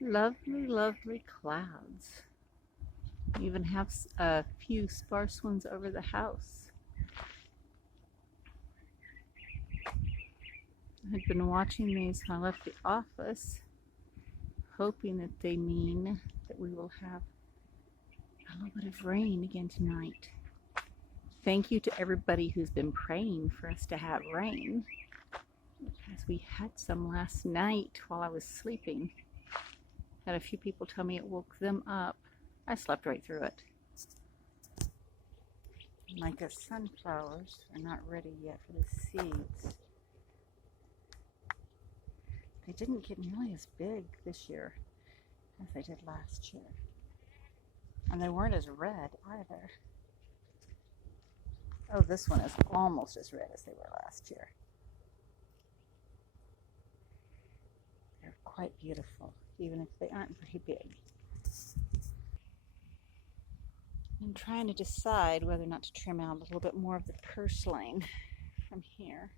Lovely, lovely clouds. We even have a few sparse ones over the house. I've been watching these when I left the office, hoping that they mean that we will have a little bit of rain again tonight. Thank you to everybody who's been praying for us to have rain, as we had some last night while I was sleeping. Had a few people tell me it woke them up. I slept right through it. Like the sunflowers are not ready yet for the seeds. They didn't get nearly as big this year as they did last year. And they weren't as red either. Oh, this one is almost as red as they were last year. They're quite beautiful, even if they aren't very big. I'm trying to decide whether or not to trim out a little bit more of the purslane from here.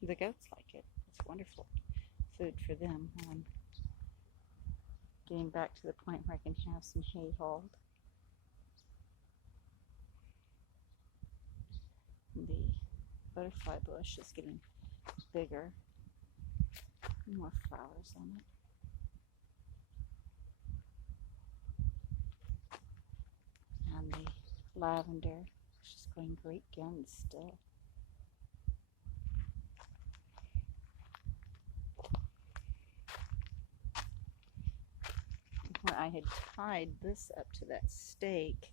The goats like it. It's wonderful food for them when I'm getting back to the point where I can have some hay hauled. The butterfly bush is getting bigger, more flowers on it. And the lavender is just going great guns still. When I had tied this up to that stake,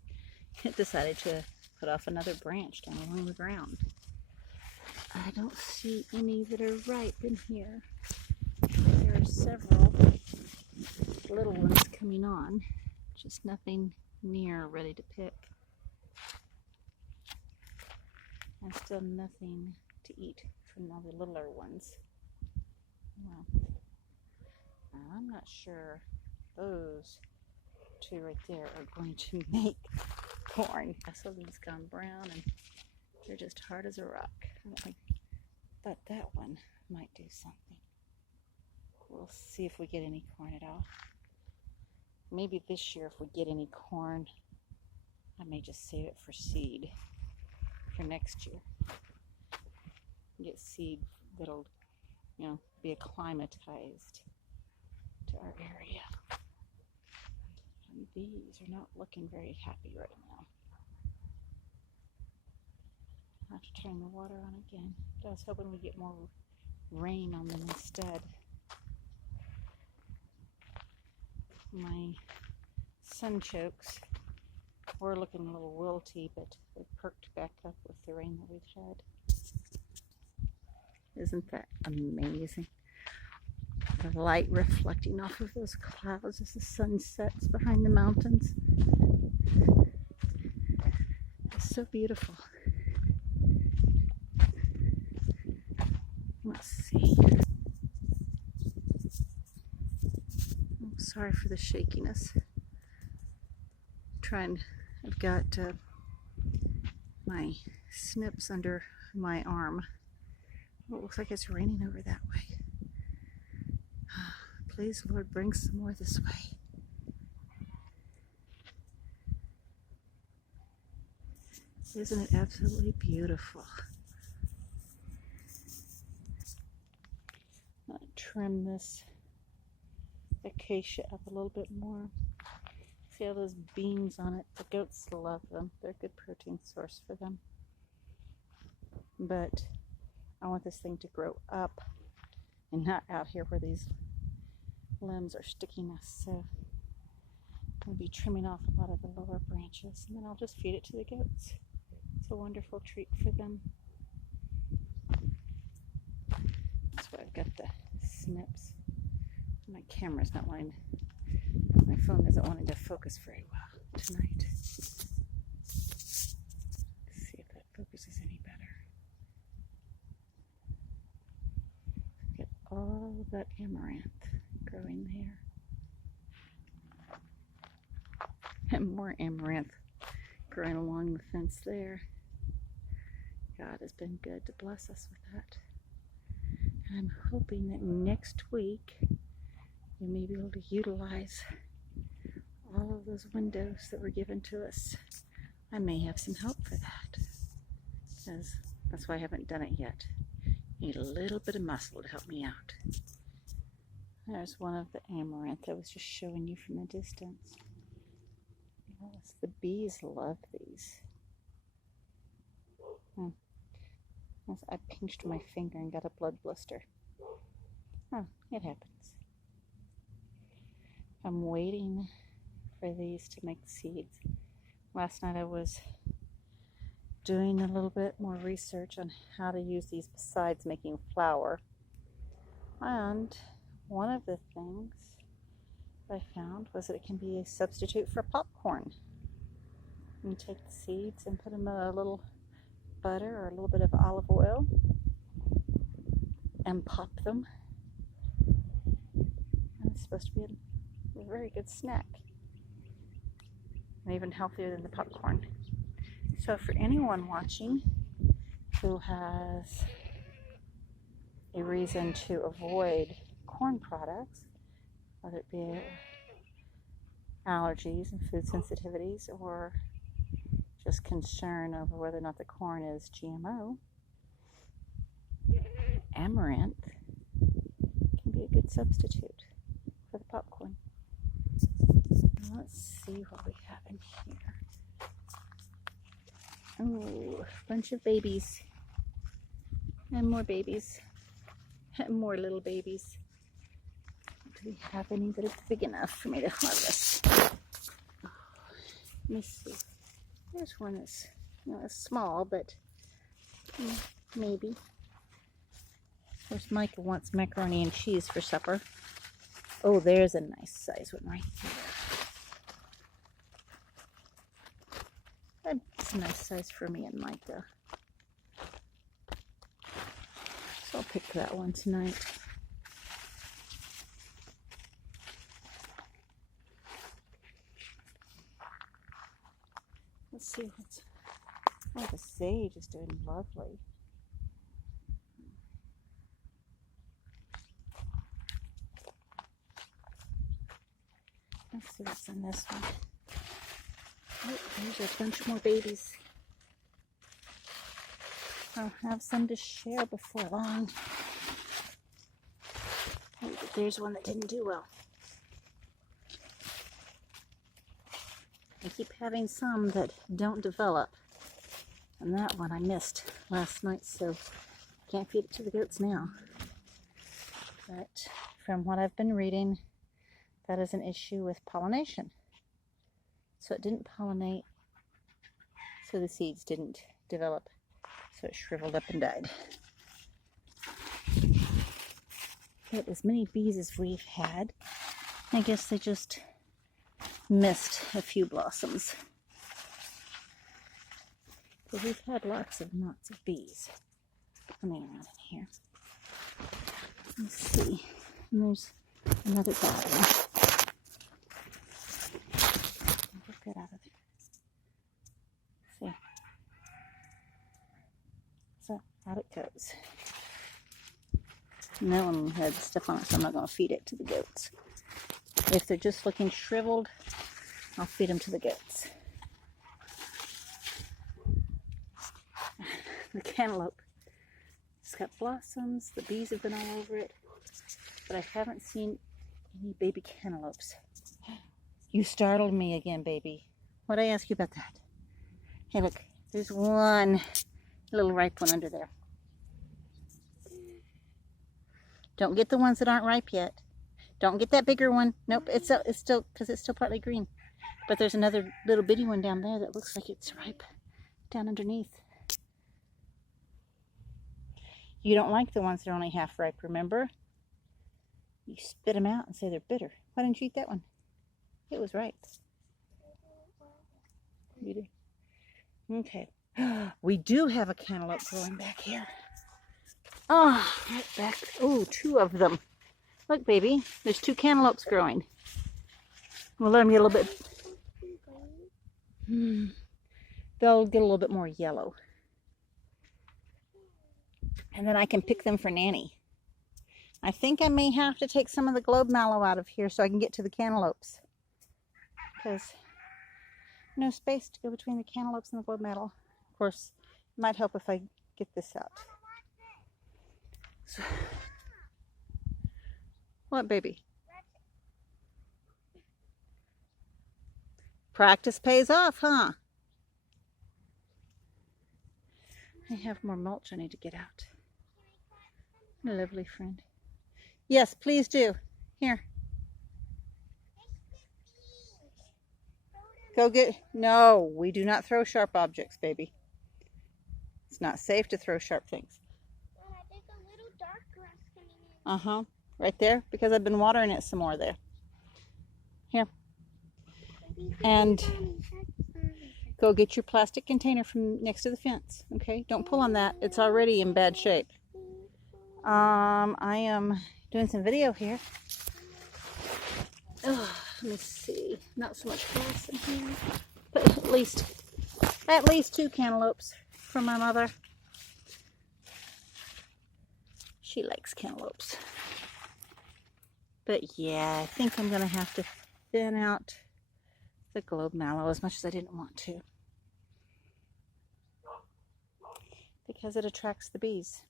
it decided to put off another branch down along the ground. I don't see any that are ripe in here. There are several little ones coming on, just nothing near ready to pick. And still nothing to eat from all the littler ones. Well, I'm not sure those two right there are going to make corn. Some of them's gone brown and they're just hard as a rock. I thought that one might do something. We'll see if we get any corn at all. Maybe this year if we get any corn, I may just save it for seed for next year. Get seed that'll, be acclimatized to our area. And these are not looking very happy right now. I'll have to turn the water on again. But I was hoping we'd get more rain on them instead. My sunchokes were looking a little wilty, but they perked back up with the rain that we've had. Isn't that amazing? The light reflecting off of those clouds as the sun sets behind the mountains. It's so beautiful. Let's see. I'm sorry for the shakiness. I've got my snips under my arm. Oh, it looks like it's raining over that way. Please, Lord, bring some more this way. Isn't it absolutely beautiful? I'll trim this acacia up a little bit more. See all those beans on it? The goats love them. They're a good protein source for them. But I want this thing to grow up and not out here where these limbs are sticking us. So I'll be trimming off a lot of the lower branches and then I'll just feed it to the goats. It's a wonderful treat for them. That's why I've got the snips. My camera's not wanting, my phone isn't wanting to focus very well tonight. Let's see if that focuses any better. Get all of that amaranth growing there. And more amaranth growing along the fence there. God has been good to bless us with that. And I'm hoping that next week we may be able to utilize all of those windows that were given to us. I may have some help for that, because that's why I haven't done it yet. Need a little bit of muscle to help me out. There's one of the amaranth I was just showing you from a distance. Yes, the bees love these. I pinched my finger and got a blood blister. Oh, it happens. I'm waiting for these to make seeds. Last night I was doing a little bit more research on how to use these besides making flour. And one of the things I found was that it can be a substitute for popcorn. You take the seeds and put them in a little butter or a little bit of olive oil and pop them. And it's supposed to be a very good snack. And even healthier than the popcorn. So for anyone watching who has a reason to avoid corn products, whether it be allergies and food sensitivities or just concern over whether or not the corn is GMO, amaranth can be a good substitute for the popcorn. Now let's see what we have in here. Oh, a bunch of babies. And more babies. And more little babies. Do we have any that are big enough for me to harvest? Oh, let me see. There's one that's, small, but maybe. Of course, Micah wants macaroni and cheese for supper. Oh, there's a nice size one right here. That's a nice size for me and Micah. So I'll pick that one tonight. Let's see what's... Oh, the sage is doing lovely. Let's see what's in this one. Oh, there's a bunch more babies. I'll have some to share before long. Oh, but there's one that didn't do well. I keep having some that don't develop. And that one I missed last night, so I can't feed it to the goats now. But from what I've been reading, that is an issue with pollination. So it didn't pollinate, so the seeds didn't develop. So it shriveled up and died. But as many bees as we've had, I guess they just missed a few blossoms. But we've had lots of bees coming around in here. Let's see. And there's another bad one. Get that out of there. See. So out it goes. And that one had stuff on it, so I'm not going to feed it to the goats. If they're just looking shriveled, I'll feed them to the goats. The cantaloupe. It's got blossoms. The bees have been all over it. But I haven't seen any baby cantaloupes. You startled me again, baby. What'd I ask you about that? Hey, look. There's one little ripe one under there. Don't get the ones that aren't ripe yet. Don't get that bigger one. Nope, it's still, because it's still partly green. But there's another little bitty one down there that looks like it's ripe down underneath. You don't like the ones that are only half ripe, remember? You spit them out and say they're bitter. Why didn't you eat that one? It was ripe. You did. Okay. We do have a cantaloupe growing back here. Oh, right back. Oh, two of them. Look, baby. There's two cantaloupes growing. We'll let them get a little bit... They'll get a little bit more yellow. And then I can pick them for Nanny. I think I may have to take some of the globe mallow out of here so I can get to the cantaloupes. Because no space to go between the cantaloupes and the globe mallow. Of course, it might help if I get this out. So, what, baby? Practice pays off, huh? I have more mulch I need to get out. My lovely friend. Yes, please do. Here. Go get... No, we do not throw sharp objects, baby. It's not safe to throw sharp things. There's a little dark grass coming in. Uh-huh. Right there? Because I've been watering it some more there. Here. And go get your plastic container from next to the fence. Okay? Don't pull on that. It's already in bad shape. I am doing some video here. Oh, let me see. Not so much grass in here. But at least 2 cantaloupes from my mother. She likes cantaloupes. But yeah, I think I'm going to have to thin out the globe mallow as much as I didn't want to. Because it attracts the bees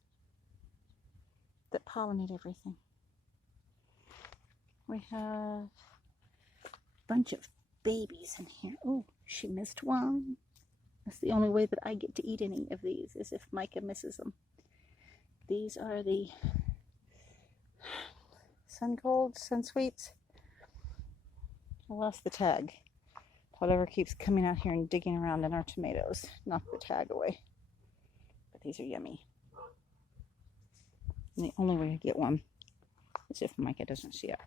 that pollinate everything. We have a bunch of babies in here. Oh, she missed one. That's the only way that I get to eat any of these, is if Micah misses them. These are the Sun Sweets. I lost the tag. Whatever keeps coming out here and digging around in our tomatoes knocked the tag away. But these are yummy. And the only way to get one is if Micah doesn't see it.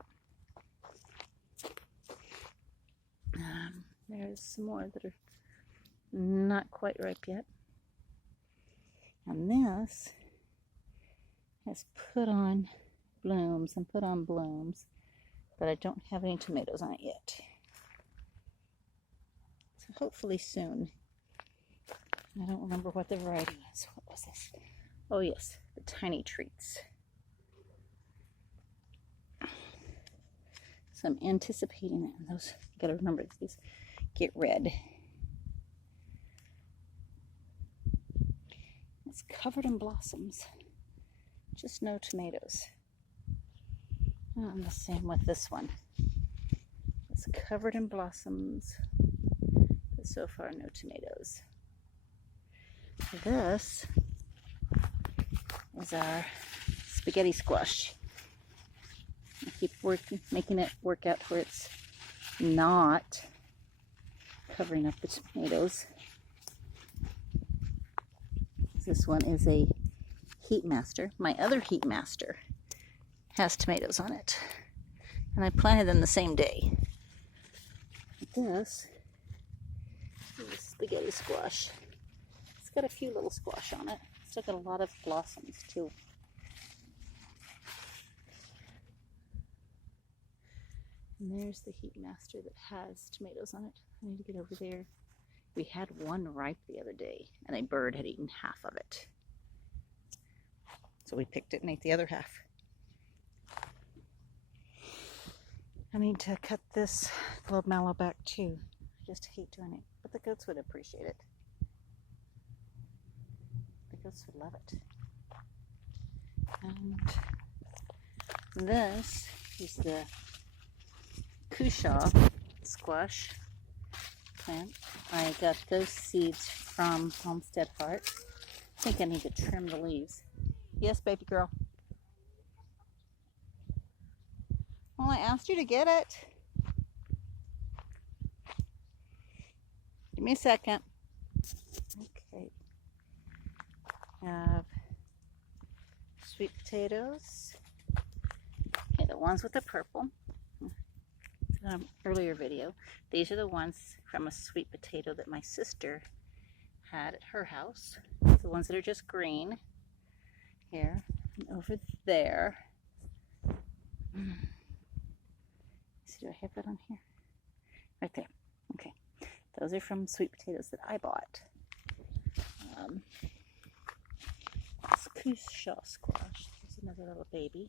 There's some more that are not quite ripe yet. And this has put on blooms and put on blooms, but I don't have any tomatoes on it yet. So hopefully soon. I don't remember what the variety was. What was this? Oh yes, the Tiny Treats. So I'm anticipating it. And those, you gotta remember, these get red. It's covered in blossoms. Just no tomatoes. And the same with this one. It's covered in blossoms, but so far no tomatoes. This is our spaghetti squash. I keep making it work out where it's not covering up the tomatoes. This one is a Heat Master. My other Heat Master has tomatoes on it, and I planted them the same day. This is spaghetti squash. It's got a few little squash on it. Still got a lot of blossoms too. And there's the Heat Master that has tomatoes on it. I need to get over there. We had one ripe the other day, and a bird had eaten half of it. So we picked it and ate the other half. I need to cut this globe mallow back too. I just hate doing it, but the goats would appreciate it. The goats would love it. And this is the Cushaw squash plant. I got those seeds from Homestead Hearts. I think I need to trim the leaves. Yes, baby girl. Well, I asked you to get it. Give me a second. Okay. Have sweet potatoes. Okay, the ones with the purple. Earlier video. These are the ones from a sweet potato that my sister had at her house. The ones that are just green. Here and over there. See, do I have that on here? Right there. Okay. Those are from sweet potatoes that I bought. This Cushaw squash. There's another little baby.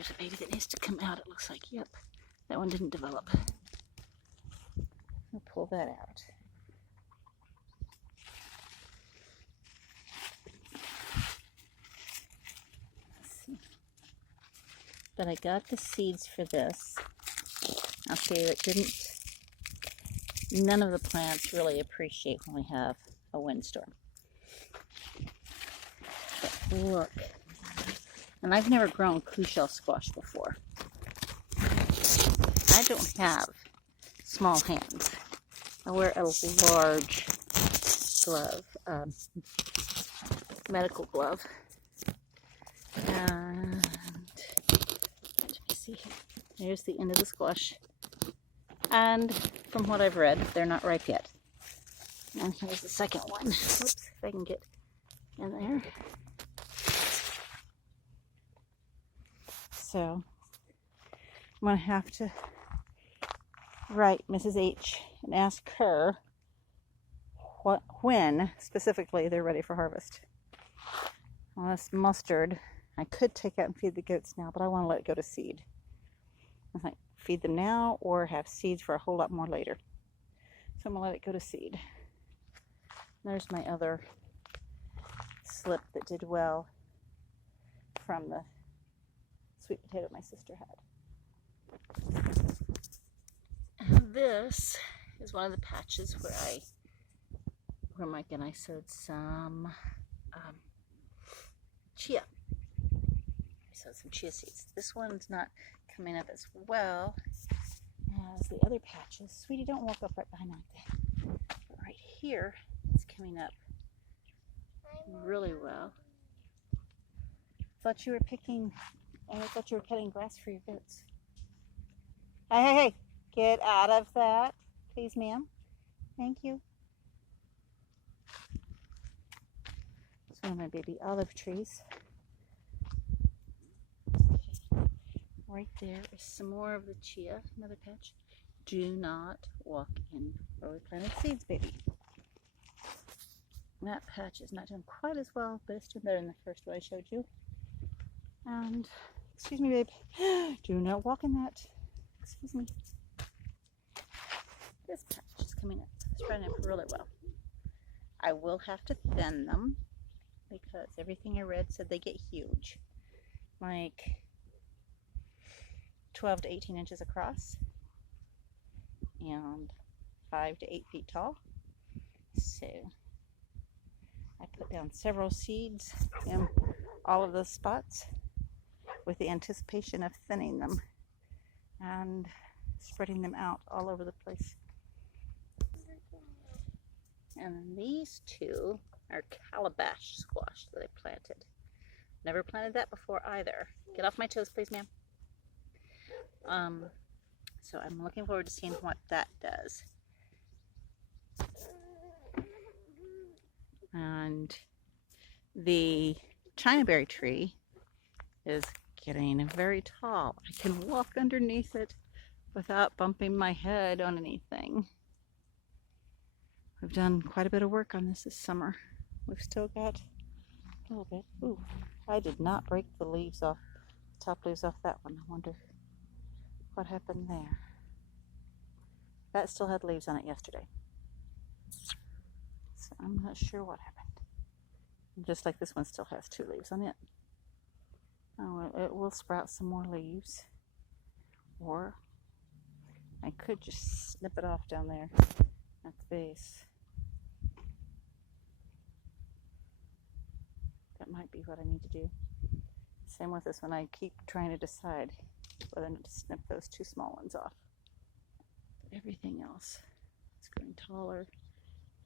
there's a baby that needs to come out, it looks like. Yep, that one didn't develop. I'll pull that out. Let's see. But I got the seeds for this. I'll show you, none of the plants really appreciate when we have a windstorm. But look. And I've never grown clamshell squash before. I don't have small hands. I wear a large glove, medical glove. And let me see here. Here's the end of the squash. And from what I've read, they're not ripe yet. And here's the second one. Whoops, if I can get in there. So I'm going to have to write Mrs. H and ask her when specifically they're ready for harvest. Well, this mustard, I could take out and feed the goats now, but I want to let it go to seed. I think feed them now or have seeds for a whole lot more later. So I'm going to let it go to seed. There's my other slip that did well from the sweet potato my sister had. And this is one of the patches where Mike and I sowed some chia. We sowed some chia seeds. This one's not coming up as well as the other patches. Sweetie, don't walk up right behind like that. But right here, it's coming up really well. Thought you were picking, I thought you were cutting grass for your goats. Hey, hey, hey, get out of that, please, ma'am. Thank you. It's one of my baby olive trees. Right there is some more of the chia, another patch. Do not walk in where we planted seeds, baby. That patch is not doing quite as well, but it's doing better than the first one I showed you. And, excuse me, babe, do not walk in that. Excuse me. This patch is coming up, spreading up really well. I will have to thin them because everything I read said they get huge. Like 12 to 18 inches across and 5 to 8 feet tall. So I put down several seeds in all of those spots with the anticipation of thinning them and spreading them out all over the place. And then these two are calabash squash that I planted. Never planted that before either. Get off my toes, please, ma'am. So I'm looking forward to seeing what that does. And the Chinaberry tree is getting very tall. I can walk underneath it without bumping my head on anything. We've done quite a bit of work on this summer. We've still got a little bit. Ooh, I did not break the leaves off, the top leaves off that one. I wonder what happened there. That still had leaves on it yesterday. So I'm not sure what happened. Just like this one still has 2 leaves on it. Oh, it will sprout some more leaves. Or I could just snip it off down there at the base. That might be what I need to do. Same with this one. I keep trying to decide whether or not to snip those 2 small ones off. But everything else is growing taller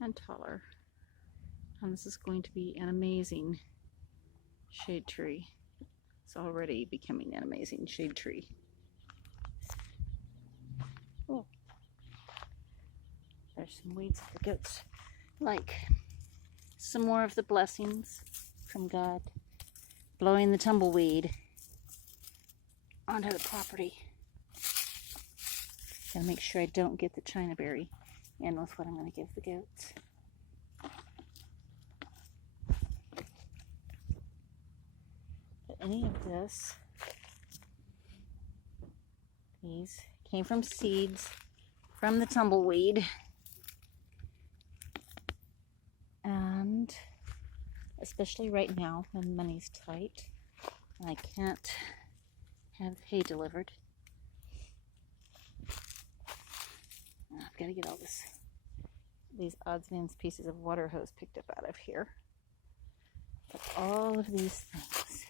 and taller. And this is going to be an amazing shade tree. It's already becoming an amazing shade tree. Oh, there's some weeds for the goats. Like some more of the blessings from God. Blowing the tumbleweed onto the property. Gotta make sure I don't get the Chinaberry in with what I'm going to give the goats. But any of this These came from seeds from the tumbleweed. And especially right now when money's tight and I can't have hay delivered. I've got to get all these odds and ends pieces of water hose picked up out of here. But all of these things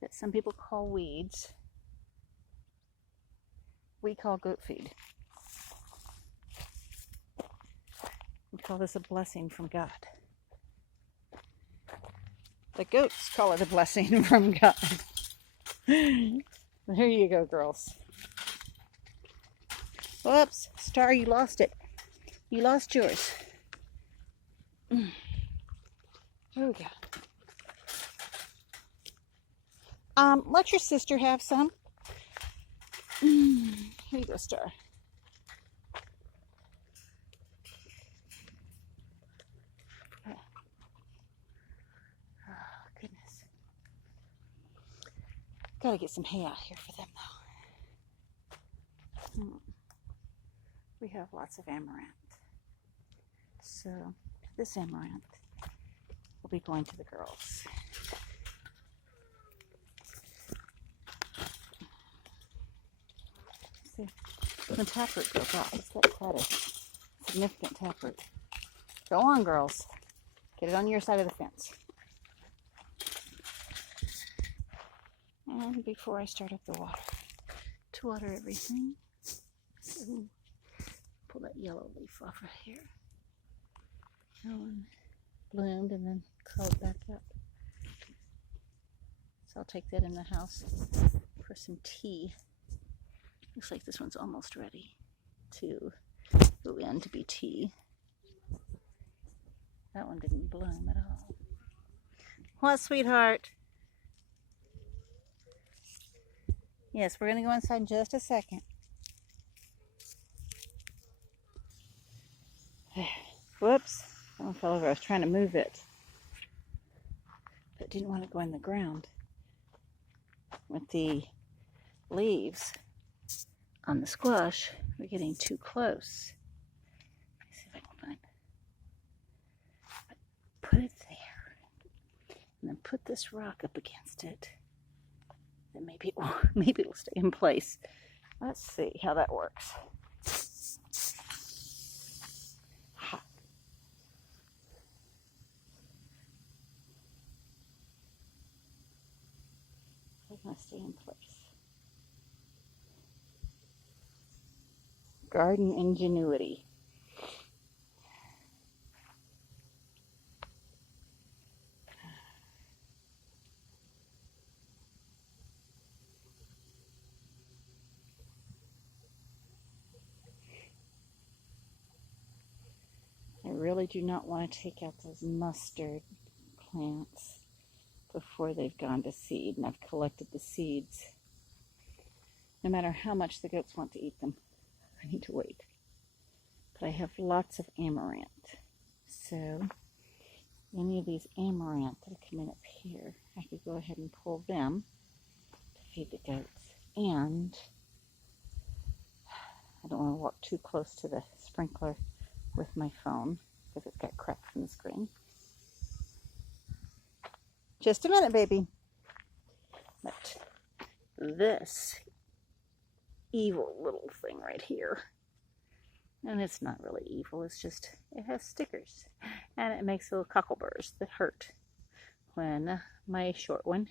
that some people call weeds, we call goat feed. We call this a blessing from God. The goats call it a blessing from God. There you go, girls. Whoops, Star, you lost it. You lost yours. There we go. Let your sister have some. Here you go, Star. Oh, goodness. Gotta get some hay out here for them, though. We have lots of amaranth. So, this amaranth will be going to the girls. See, when taproot goes off, it's got quite a significant taproot. Go on, girls. Get it on your side of the fence. And before I start up the water, to water everything. Ooh, pull that yellow leaf off right here. That one bloomed and then curled back up. So I'll take that in the house for some tea. Looks like this one's almost ready to go in to be tea. That one didn't bloom at all. What, sweetheart? Yes, we're going to go inside in just a second. Whoops. That one fell over. I was trying to move it. But didn't want to go in the ground with the leaves on the squash. We're getting too close. Let me see if I can find it. Put it there. And then put this rock up against it. Then maybe it'll stay in place. Let's see how that works. It's going to stay in place. Garden ingenuity. I really do not want to take out those mustard plants before they've gone to seed, and I've collected the seeds. No matter how much the goats want to eat them, I need to wait. But I have lots of amaranth. So any of these amaranth that come in up here, I could go ahead and pull them to feed the goats. And I don't want to walk too close to the sprinkler with my phone because it's got cracks in the screen. Just a minute, baby. But this evil little thing right here, and it's not really evil, it's just, it has stickers, and it makes little cockleburrs that hurt when my short one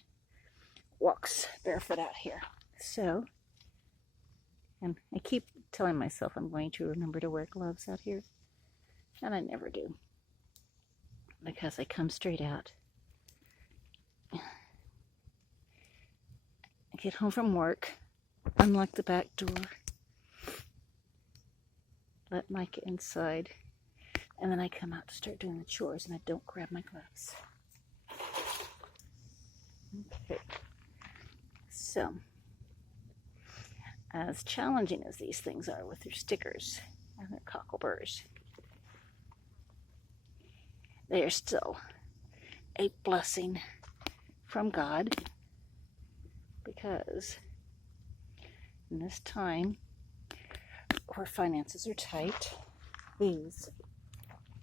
walks barefoot out here. So, and I keep telling myself I'm going to remember to wear gloves out here, and I never do, because I come straight out. I get home from work, unlock the back door, let Micah inside, and then I come out to start doing the chores, and I don't grab my gloves. Okay. So, as challenging as these things are with their stickers and their cockleburrs, they are still a blessing from God, because in this time where finances are tight, these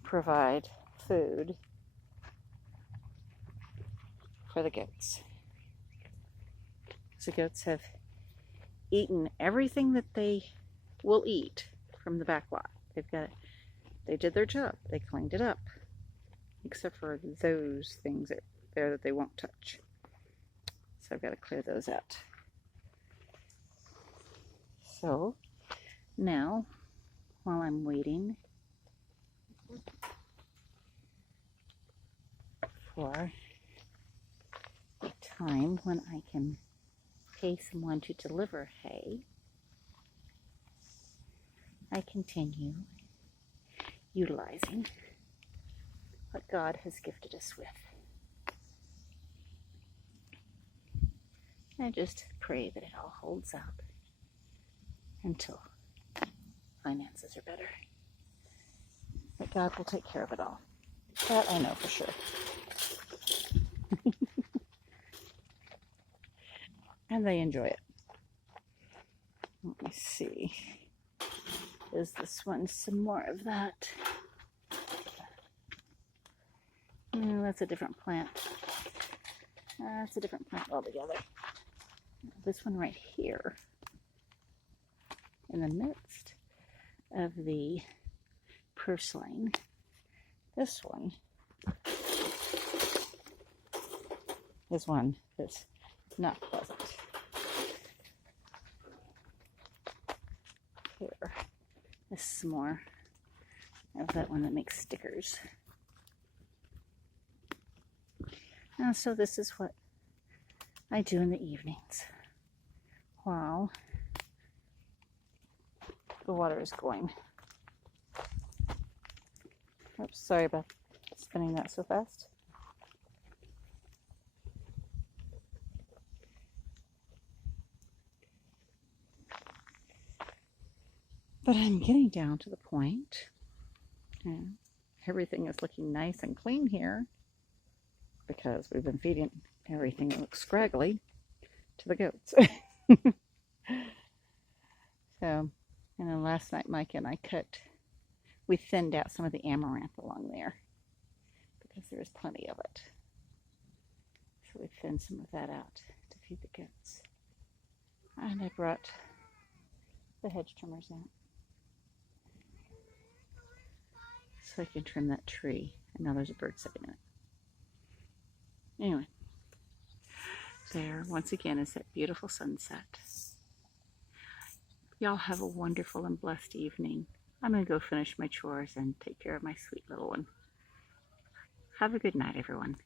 provide food for the goats. The goats have eaten everything that they will eat from the back lot. They did their job. They cleaned it up, except for those things there that they won't touch. So I've got to clear those out. So now, while I'm waiting for a time when I can pay someone to deliver hay, I continue utilizing what God has gifted us with. I just pray that it all holds up until finances are better. That God will take care of it all. That I know for sure. And they enjoy it. Let me see. Is this one some more of that? No, that's a different plant. That's a different plant altogether. This one right here, in the midst of the purslane, this one is one that's not pleasant. Here, this is more of that one that makes stickers. And so this is what I do in the evenings while the water is going. Oops, sorry about spinning that so fast. But I'm getting down to the point, and everything is looking nice and clean here because we've been feeding everything that looks scraggly to the goats. So, and then last night Micah and I we thinned out some of the amaranth along there because there was plenty of it. So we thinned some of that out to feed the goats. And I brought the hedge trimmers out so I can trim that tree. And now there's a bird sitting in it. Anyway, there once again is that beautiful sunset. Y'all have a wonderful and blessed evening. I'm going to go finish my chores and take care of my sweet little one. Have a good night, everyone.